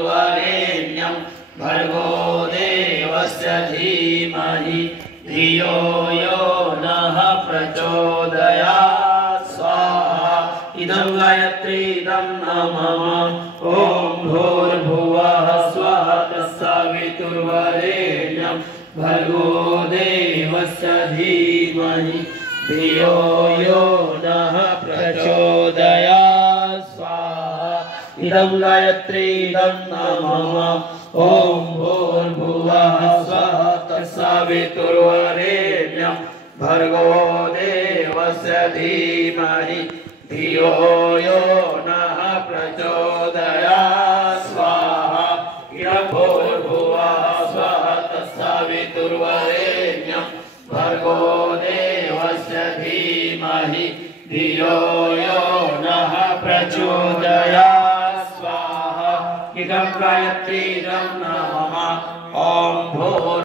वरेण्यं भर्गो देवस्य धीमहि धियो यो नः प्रचोदयात् स्वाहा। इदं गायत्रीदं नमः। ॐ भूर्भुवः स्वः तत्सवितुर्वरेण्यं भर्गो देवस्य धीमहि धियो यो नः प्रचोदयात् स्वाहा। इदं गायत्रीदं नमः। ॐ भूर्भुवः स्वः तत्सवितुर्वरेण्यं भर्गो देवस्य धीमहि धियो यो नः प्रचोदयात् स्वाहा। इदं भूर्भुवः स्वः तत्सवितुर्वरेण्यं भर्गो देवस्य धीमहि धियो यो नः प्रचोदयात् स्वाहा। इदं गायत्रीदं नमः। ॐ